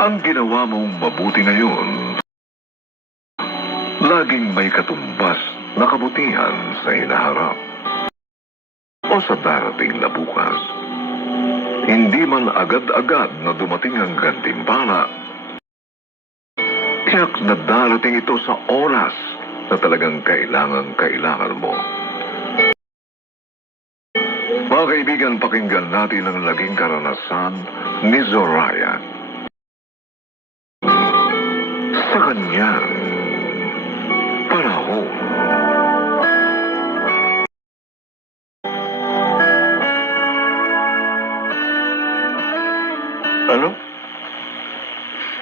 Ang ginawa mong mabuti ngayon, laging may katumbas na kabutihan sa hinaharap o sa darating na bukas. Hindi man agad-agad na dumating ang gantimpala, tiyak na darating ito sa oras na talagang kailangan mo. Mga kaibigan, pakinggan natin ang naging karanasan ni Zoraya sa kanyang panahon. Ano?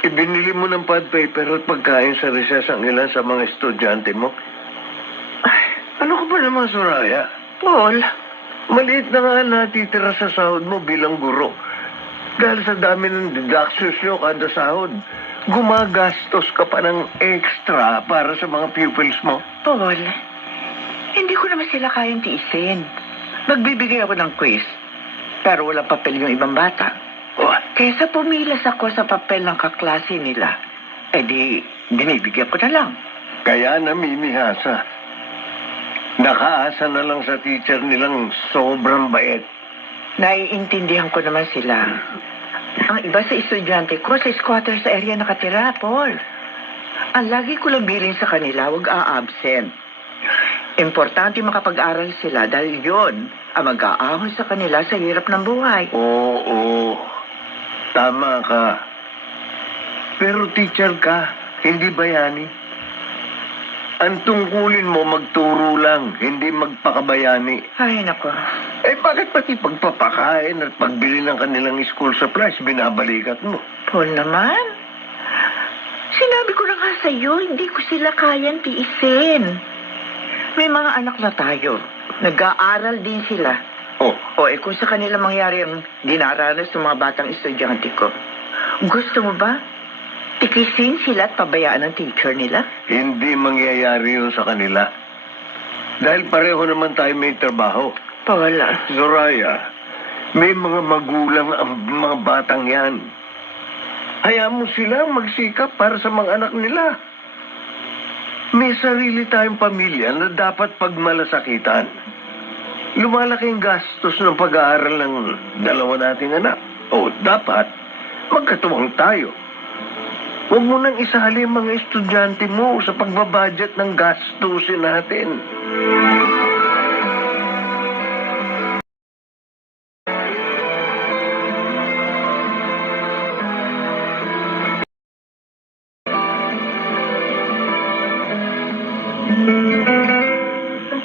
Ibinili mo ng pad paper at pagkain sa recess ang ilan sa mga estudyante mo? Ay, ano ka ba naman, Soraya? Paul, Maliit na nga natitira sa sahod mo bilang guro. Dahil sa dami ng deductions nyo kada sahod, gumagastos ka pa ng extra para sa mga pupils mo. Paul, hindi ko naman sila kayang tiisin. Magbibigay ako ng quiz, pero walang papel yung ibang bata. Oh, Kesa pumilas ako sa papel ng kaklase nila, di binibigyan ko na lang. kaya namimihasa. Nakaasa na lang sa teacher nilang sobrang bait. Naiintindihan ko naman sila. Ang iba sa estudyante ko sa squatters area nakatira, Paul. Ang lagi ko lang bilin sa kanila, wag a-absent. Importante makapag-aral sila dahil yon ang mag-aahon sa kanila sa hirap ng buhay. Oo, tama ka. Pero teacher ka, hindi bayani. Ang tungkulin mo magturo lang, hindi magpakabayani. Ay, nako. Bakit pati pagpapakain at pagbili ng kanilang school supplies, binabalikat mo? Paul naman, sinabi ko na nga sa'yo, hindi ko sila kayang tiisin. May mga anak na tayo. Nag-aaral din sila. Oh, Kung sa kanila mangyari ang dinaranas ng mga batang estudyante ko, gusto mo ba tikisin sila at pabayaan ng teacher nila? hindi mangyayari yun sa kanila. Dahil pareho naman tayo may trabaho. Paul, Zoraya, may mga magulang ang mga batang yan. Hayaan mo sila magsikap para sa mga anak nila. May sarili tayong pamilya na dapat pagmalasakitan. Lumalaki ang gastos ng pag-aaral ng dalawa nating anak. Dapat magkatuwang tayo. Huwag mo nang isali ang mga estudyante mo sa pagbabudget ng gastusin natin.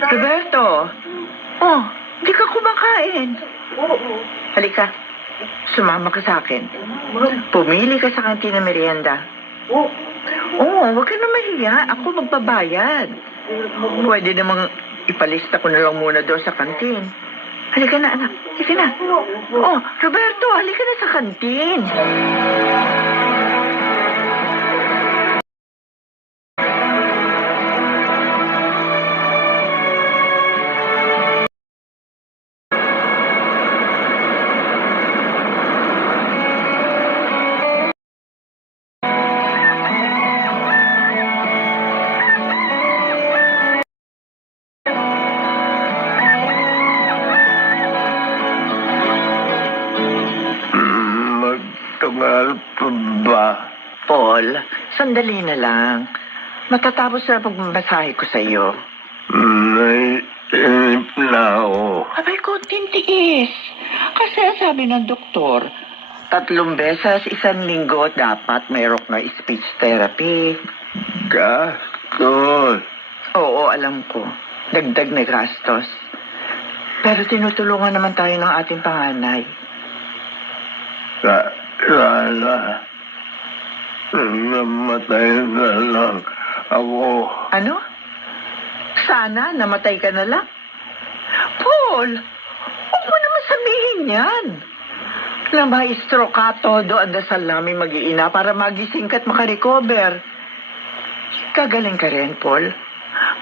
Roberto! Di ka kumakain. Halika, sumama ka sa akin. Pumili ka sa kantin ng merienda. Huwag ka na mahiya. Ako magbabayad. Pwede namang ipalista ko na lang muna doon sa kantin. Halika na, anak. Halika na. Roberto, halika na sa kantin. Magtagal pa ba? Paul, sandali na lang. Matatapos na pagmasahe ko sa iyo. Naiinip na ako. Abay, konting tiis. Kasi ang sabi ng doktor, 3 beses 1 linggo dapat mayroon na speech therapy. Gastos. Oo, alam ko. Dagdag na gastos. Pero tinutulungan naman tayo ng ating panganay. Sana namatay na lang ako. Ano? Sana namatay ka na lang? Paul, huwag mo naman sabihin yan. Na maestro ka, todo ang dasal namin mag-iina para magising ka at makarecover. Kagaling ka rin, Paul.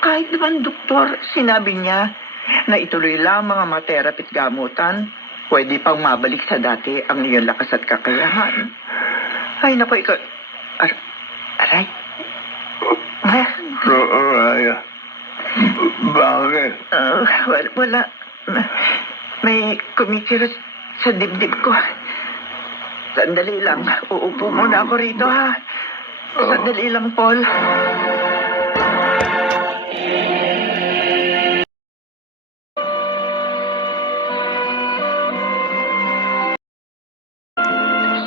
Kahit naman doktor, sinabi niya na ituloy lang mga materapit gamutan, pwede pang mabalik sa dati ang iyong lakas at kakayahan. Ay, naku, ikaw. Aray. Ah, Soraya, bakit? wala. May kumitira sa dibdib ko. Sandali lang. Uupo muna ako rito, ha? Sandali lang, Paul.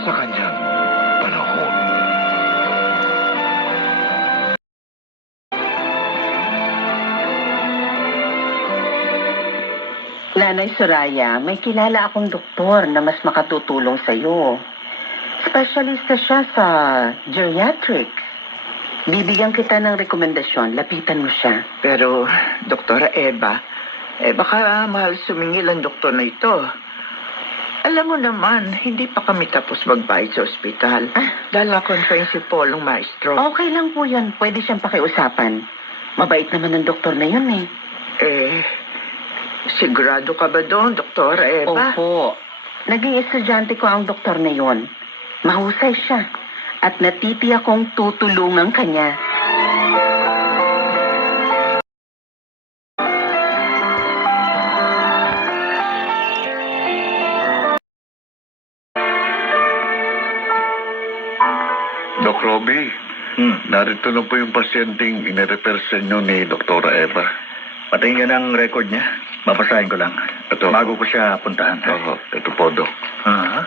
Sa kanyang panahon. Nanay Soraya, may kilala akong doktor na mas makatutulong sa'yo. Specialista siya sa geriatrics. Bibigyan kita ng rekomendasyon, lapitan mo siya. Pero, Doktora Eva, baka mahal sumingil ang doktor na ito. Alam mo naman, hindi pa kami tapos magbayad sa ospital. Dahil na-conference si Paul ng maestro. Okay lang po yun, pwede siyang pakiusapan. Mabait naman ang doktor na yun eh. Sigurado ka ba doon, Doktora Eva? Opo. Naging estudyante ko ang doktor na yun. Mahusay siya. At natitiyak kong tutulungan kanya. Doc Robbie, narito na po yung pasyenteng inirefer sa inyo ni Doktora Eva. Patingin ka ng record niya. Babasahin ko lang. Ito. Bago ko siya puntahan. Oo, ito po, Doc. Aha.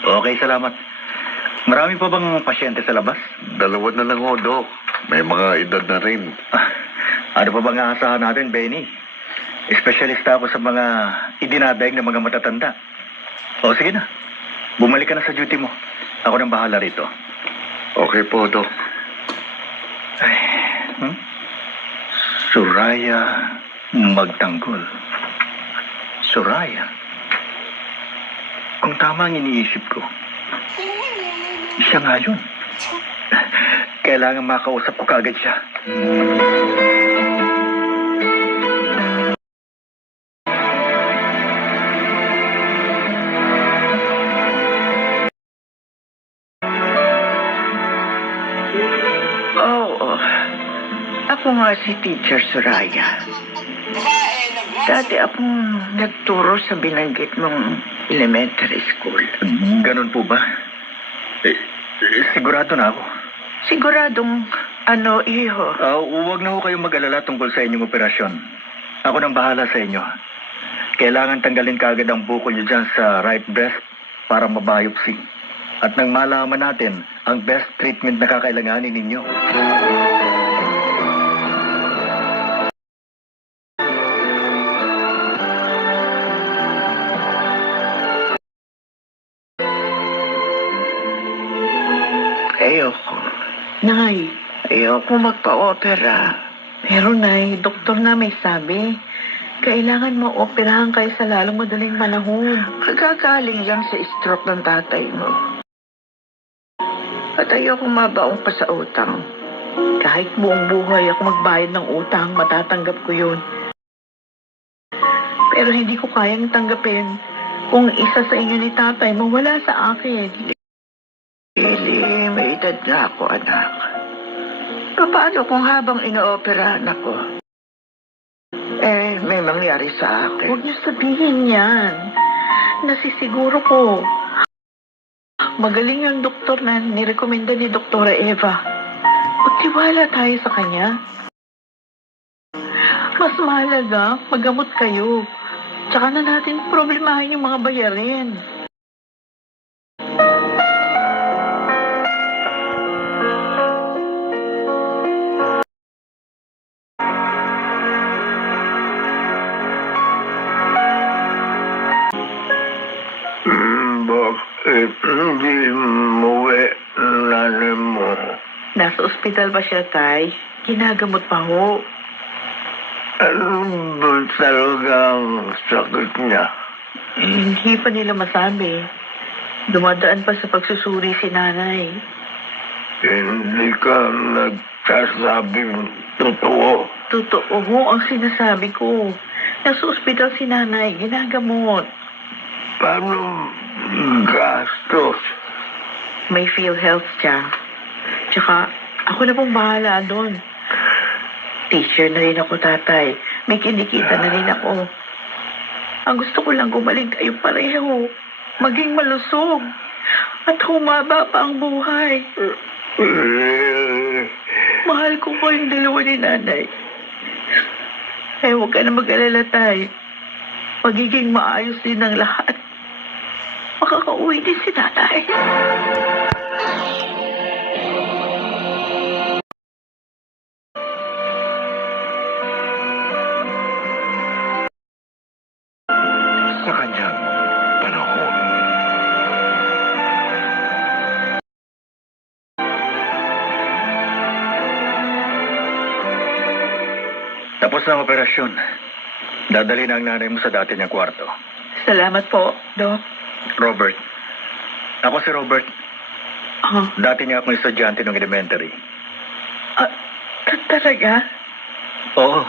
Okay, salamat. Marami pa bang pasyente sa labas? 2 na lang ho, Doc. May mga edad na rin. Ano pa bang aasahan natin, Benny? Espesyalista ako sa mga idinadaig na mga matatanda. O, sige na. Bumalik ka na sa duty mo. Ako nang bahala rito. Okay po, Doc. Soraya Magtanggol. Soraya. Kung tama ang iniisip ko, siya nga yun. Kailangan makausap ko kagad siya. Ako nga si Teacher Soraya. Dati akong nagturo sa binanggit mong elementary school. Ganun po ba? Sigurado na ako. Siguradong iho. Huwag na ho kayong mag-alala tungkol sa inyong operasyon. Ako nang bahala sa inyo. Kailangan tanggalin kaagad ang bukol niyo dyan sa right breast para mabiopsy. At nang malaman natin ang best treatment na kakailanganin ninyo. Ayoko. Nay, Ayoko magpa-opera. pero Nay, doktor na may sabi. Kailangan maoperahan kayo sa lalong madaling panahon. Kagagaling lang sa stroke ng tatay mo. At ayoko mabaong pa sa utang. Kahit buong buhay ako magbayad ng utang, matatanggap ko yun. Pero hindi ko kayang tanggapin kung isa sa inyo ni tatay mawala sa akin. Lili, may edad na ako, anak. Paano kung habang inooperahan ako? May mangyari sa akin. Huwag niyo sabihin yan. Nasisiguro ko. Magaling ang doktor na nirekomenda ni Doktora Eva. Magtiwala tayo sa kanya. Mas mahalaga, magamot kayo. Tsaka na natin problemahin yung mga bayarin. Hindi umuwi nanay mo. Nasa ospital ba siya, Tay? Ginagamot pa ho. Ano ba talaga ang sakit niya? Hindi pa nila masabi. Dumadaan pa sa pagsusuri si nanay. Hindi ka nagsasabing totoo. Totoo ho ang sinasabi ko. Nasa ospital si nanay, ginagamot. Paano gastos? May PhilHealth siya. Tsaka, ako na pong bahala doon. Teacher na rin ako, tatay. May kinikita na rin ako. Ang gusto ko lang gumaling kayo pareho. Maging malusog. At humaba pa ang buhay. Mahal ko po yung dalawa ni nanay. Eh, huwag ka na mag-alala, tay. Magiging maayos din ang lahat. Makakauwi din si tatay. Sa kanyang panahon. Tapos na ang operasyon. Dadali na ang nanay mo sa dati niyang kwarto. Salamat po, Doc. Robert. Ako si Robert. Ah, Dati niya akong estudyante ng elementary. talaga? Oo.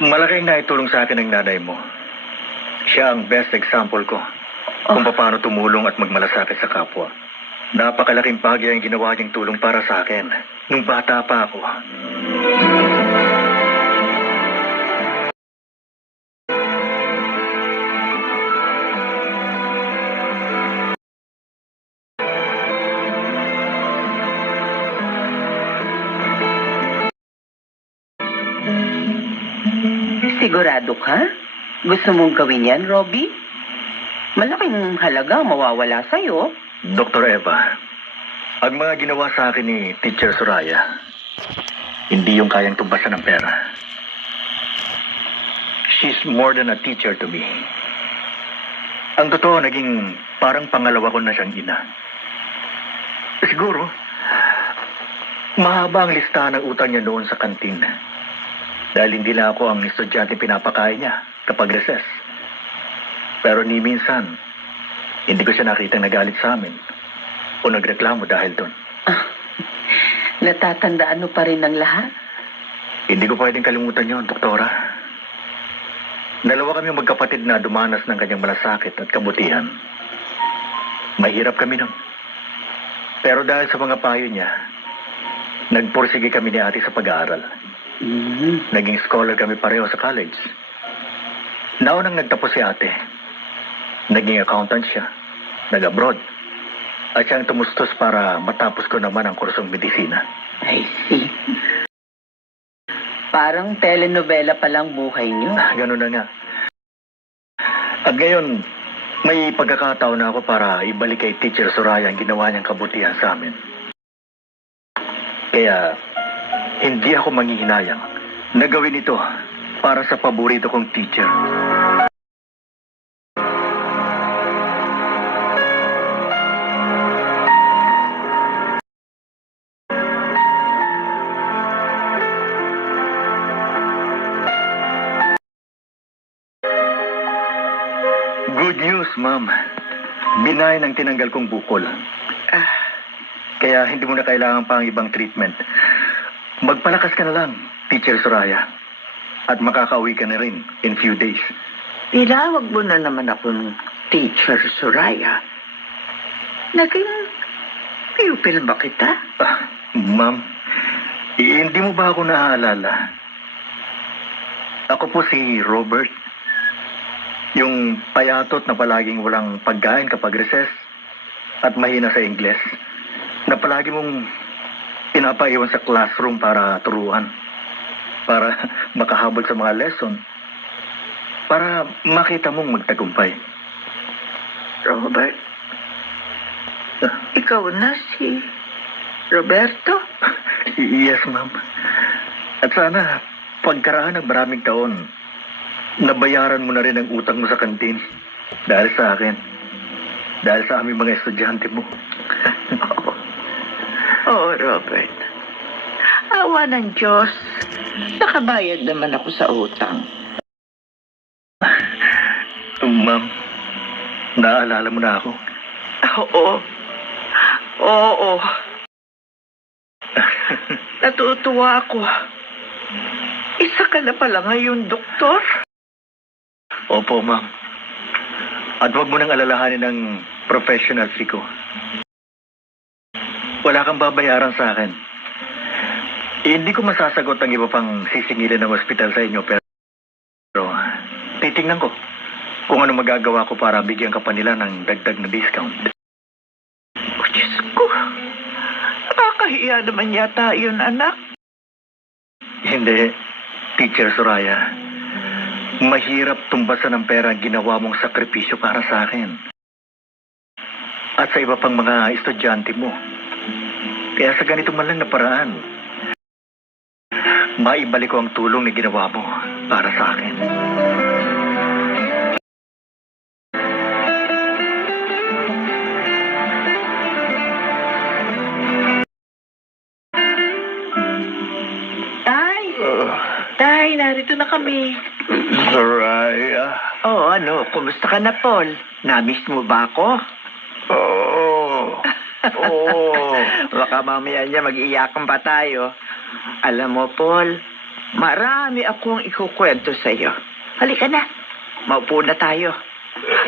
Malaking naitulong sa akin ng nanay mo. Siya ang best example ko kung paano tumulong at magmalasakit sa kapwa. Napakalaking bagay ang ginawa niyang tulong para sa akin nung bata pa ako. Sigurado ka? Gusto mong gawin yan, Robbie? Malaking halaga ang mawawala sa'yo. Dr. Eva, ang mga ginawa sa akin ni Teacher Soraya, hindi yung kayang tumbasan ng pera. She's more than a teacher to me. Ang totoo, naging parang pangalawa ko na siyang ina. Siguro, mahaba ang listahan ng utang niya noon sa kantin. Dahil hindi na ako ang estudyante pinapakain niya kapag recess. Pero ni minsan, hindi ko siya nakita nagalit sa amin o nagreklamo dahil doon. Natatandaan mo pa rin ang lahat? Hindi ko pwedeng kalimutan yon, Doktora. Dalawa kami magkapatid na dumanas ng kanyang malasakit at kabutihan. Mahirap kami nun. Pero dahil sa mga payo niya, nagpursige kami ni ate sa pag-aaral. Naging scholar kami pareho sa college. Naunang nagtapos si ate. Naging accountant siya. Nag-abroad. At siyang tumustos para matapos ko naman ang kursong medisina. I see. Parang telenovela palang buhay niyo. Ganun na nga. At ngayon, may pagkakataon na ako para ibalik kay Teacher Soraya ang ginawa niyang kabutihan sa amin. Kaya, hindi ako manghihinayang na gawin ito para sa paborito kong teacher. Good news, ma'am. Binayan ang tinanggal kong bukol. Kaya hindi mo na kailangan pa ang ibang treatment. Magpalakas ka na lang, Teacher Soraya. At makakauwi ka na rin in few days. Tinawag mo na naman akong Teacher Soraya. Naging pupil ba kita? Ma'am, hindi mo ba ako naaalala? Ako po si Robert. Yung payatot na palaging walang pagkain kapag recess at mahina sa Ingles. Na palagi mong pinapaiwan sa classroom para turuan. Para makahabol sa mga lesson. Para makita mong magtagumpay. Robert? Ikaw na si Roberto? Yes, ma'am. At sana, pagkaraan ng maraming taon, nabayaran mo na rin ang utang mo sa kantin. Dahil sa akin. Dahil sa aming mga estudyante mo. Oo, Robert. Awa ng Diyos. Nakabayad naman ako sa utang. Ma'am, naalala mo na ako. Oo. Oo. Natutuwa ako. Isa ka na pala ngayon, doktor. Opo, ma'am. At huwag mo nang alalahanin ang professional fee ko. Wala kang babayaran sa akin. Hindi ko masasagot ang iba pang sisingilin ng ospital sa inyo, pero titingnan ko kung ano magagawa ko para bigyan ka pa nila ng dagdag na discount. Oh, Diyos ko. Nakakahiya naman yata yun, anak. Hindi, Teacher Soraya. Mahirap tumbasan ng pera ang ginawa mong sakripisyo para sa akin. At sa iba pang mga estudyante mo. Kaya sa ganito man lang na paraan, maibalik ko ang tulong na ginawa mo para sa akin. Tay! Tay, narito na kami. Soraya. Oh, ano, kumusta ka na, Paul? Namiss mo ba ako? Oo. Oo. Baka mamaya niya mag-iyakan pa tayo. Alam mo, Paul, marami akong ikukwento sa'yo. Halika na, maupo na tayo.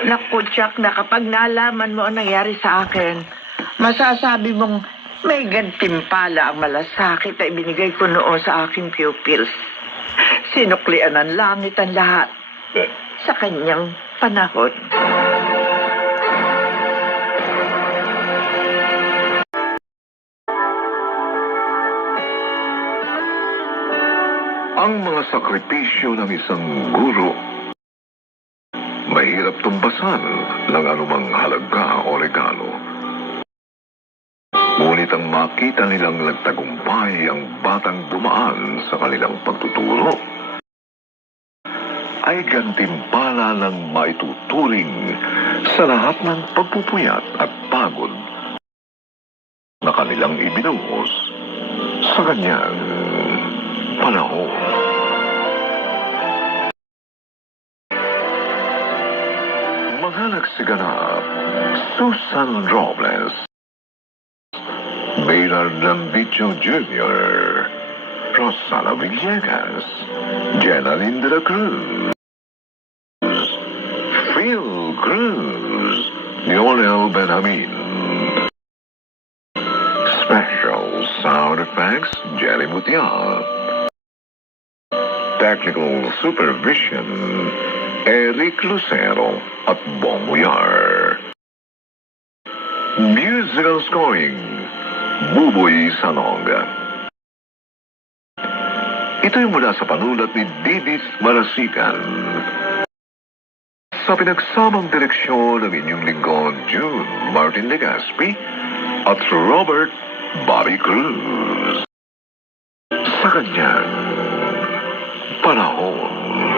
Naku, Jack, na kapag nalaman mo ang nangyari sa akin, masasabi mong may gantimpala ang malasakit na ibinigay ko noon sa aking pupils. Sinuklian ng langit ang lahat sa kanyang panahon. Ang mga sakripisyo ng isang guro, mahirap tumbasan ng anumang halaga o regalo. Ngunit ang makita nilang nagtagumpay ang batang dumaan sa kanilang pagtuturo, ay gantimpala ng maituturing sa lahat ng pagpupuyat at pagod na kanilang ibinuhos sa kanyang panahon. Mga nagsiganap, Susan Robles, Maynard Lambicho Jr., Rosana Villegas, Jenalyn de la Cruz, Phil Cruz, Lionel Benjamin. Special sound effects, Jerry Mutial. Technical supervision, Eric Lucero at Bong Muyar. Musical scoring, Buboy Salonga. Ito'y mula sa panulat ni Didis Marasigan. Sa pinagsamang direksyon ng inyong lingkod, June Martin Legaspi at Robert Bobby Cruz. Sa kanyang panahon.